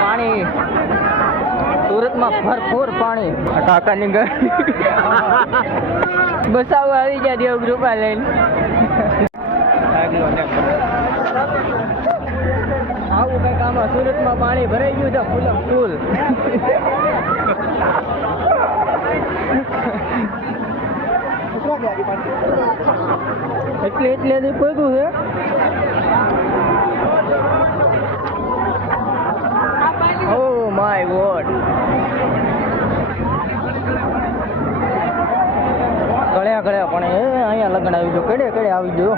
પાણી સુરતમાં ભરપૂર પાણી. કાકાની ગાડી બસાવ આવી ગયા દેવ ગ્રુપા લઈને. આવું કઈક આમાં સુરતમાં પાણી ભરાઈ ગયું છે ફૂલમ ફૂલ. એટલે પગ્યું છે. Oh my God. ગળ્યા પણ અહીંયા લગ્ન આવી ગયો. કડે આવી ગયો.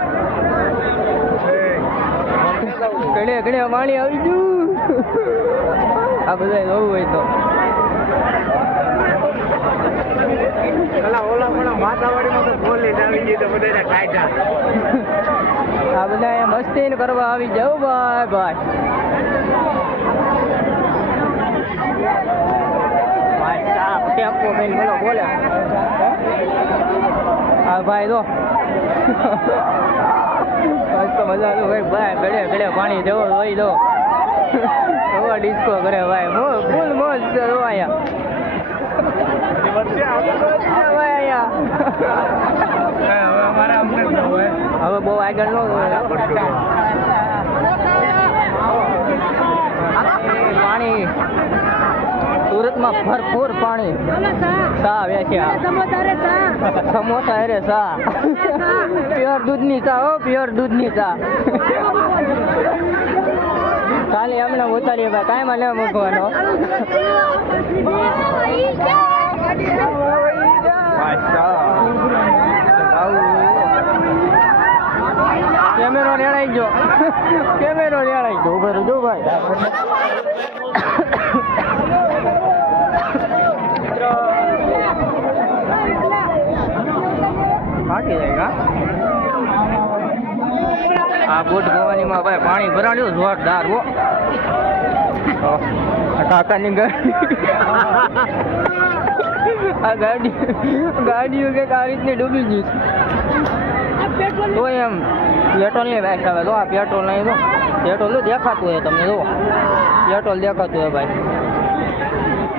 કડે પાણી આવી ગયું. આ બધા જોવું હોય તો આ બધા મસ્તી કરવા આવી જાવ ભાઈ. ટેમ્પો બેન બોલે હા ભાઈ તો મજા ભાઈ. ગળે પાણી દેવો હોય તો ડિસ્કો કરે ભાઈ. ફૂલ મોજ છે હવે બહુ આગળ નો પાણી સુરતમાં ભરપૂર પાણી. ચા વેચ્યા સમોસા અરે ચા પ્યોર દૂધની ચા. પ્યોર દૂધની ચા. કાલે અમને ઉતારીએ ભાઈ. કાંઈ માં લેવા મૂકવાનો. કેમેરો રેડાઈ ગયો. ઉભર જો ભાઈ. આ બોટ ગોવાનીમાં ભાઈ પાણી ભરાણ્યું જોરદાર. કાકાની ગાડી. આ ગાડીઓ કે આ રીતની ડૂબી ગઈ તો એમ પેટ્રોલ ની બેઠ આવે તો. આ પેટ્રોલ નહીં તો પેટ્રોલ તો દેખાતું હોય તમને. જો પેટ્રોલ દેખાતું હોય ભાઈ.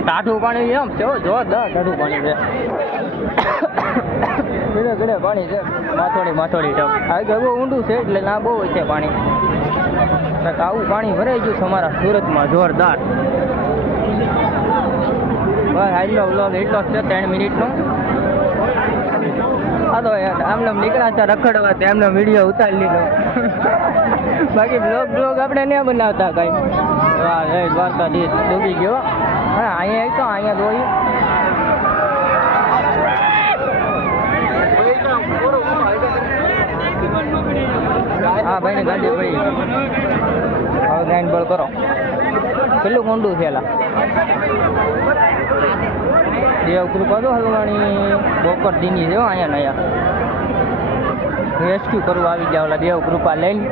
ટાઢું પાણી એમ છે જોરદાર. ટાઢું પાણી છે. ઘડે પાણી છે. માથોડી ટપ. આ બહુ ઊંડું છે એટલે ના બહુ છે પાણી. આવું પાણી ભરાઈ ગયું છે અમારા સુરતમાં જોરદાર. બસ આજનો વ્લોગ એટલો છે 3 મિનિટનો. હા તો આમને નીકળ્યા હતા રખડવા. એમને વિડીયો ઉતારી લીધો. બાકી બ્લોગ આપણે ન બનાવતા કઈ. વાહ દ્વારકાધીશ ડૂબી ગયો. હા અહીંયા તો અહીંયા દોરી. હા ભાઈ ને ગાડી ભાઈ હવે ગાઈન બળ કરો. કેટલું ઊંડું છે દેવ કૃપા તો હલવાણી બોકર દીની છે અહીંયા નયા. રેસ્ક્યુ કરવા આવી ગયા ઓલા દેવ કૃપા લઈને.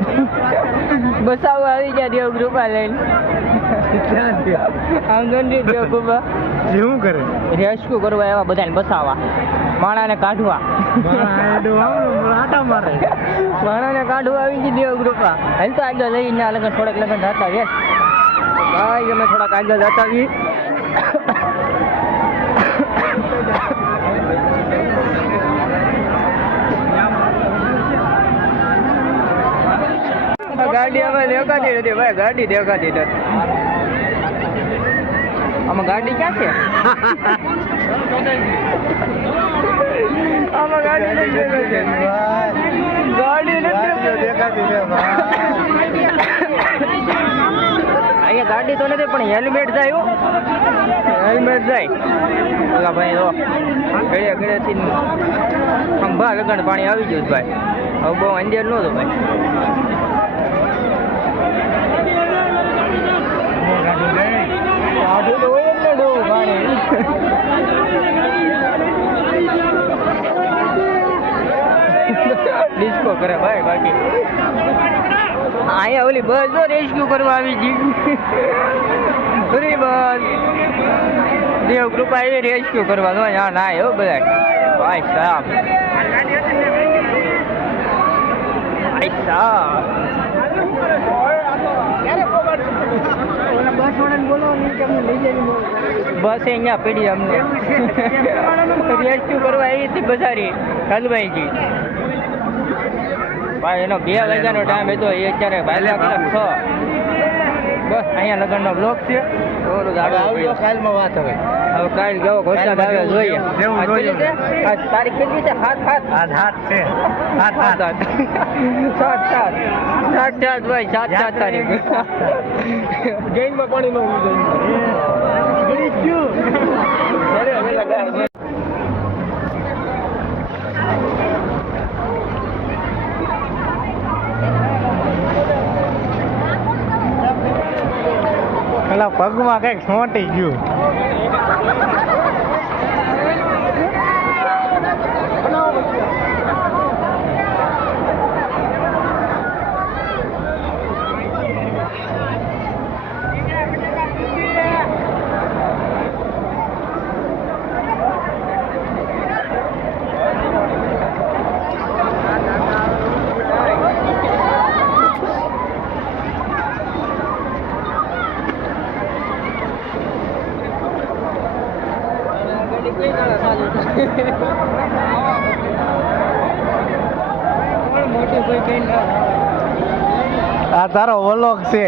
બસાવવા આવી ગયા દેવ કૃપા લઈને. આમ જોઈ દેવ કૃપા શું કરે. રેસ્ક્યુ કરવા એવા બધાને બસાવવા. માણાને કાઢવા. માણાને કાઢવા આવી ગઈ દેવ કૃપા. હાલ તો આગળ લઈને લગન થોડાક લગન થતા રે ભાઈ. અમે થોડાક આગળ જતા આવીએ. ગાડી અમે દેખાતી નથી ભાઈ. ગાડી દેખાતી નથી. આમાં ગાડી ક્યાં છે? આમાં ગાડી નથી દેખાતી. અહીંયા ગાડી તો નથી પણ હેલ્મેટ જાય. હેલ્મેટ જાય ઓલા ભાઈ તો ગળેથી ખંભા લગન પાણી આવી ગયું ભાઈ. હવે બહુ અંજેર નહોતું ભાઈ. ડિસ્કો કરે ભાઈ. બાકી અહીંયા ઓલી બસ તો રેસ્ક્યુ કરવા આવી ગઈ. પૂરી બસ દેવ કૃપા એવી રેસ્ક્યુ કરવા તો હા ના એવું બધા ભાઈ સાહેબ. ભાઈ સાહેબ બસ અહીંયા પડી અમને રેસ્ક્યુ કરવા આવી હતી બજારી કાલભાઈજી ભાઈ એનો 2 વાગ્યાનો ટાઈમ હતો એ અત્યારે વાગ્યા 6 બસ અહીંયા લગ્નનો બ્લોક છે કાલમાં વાત હવે કાલ ગયો ઘોષણા આવે જોઈએ તારીખ કેટલી છે 7 છે 7 ભાઈ 7 તારીખ ગેઇનમાં પાણી નો પેલા પગમાં કઈક છોટી ગયું આ તારો વ્લોગ છે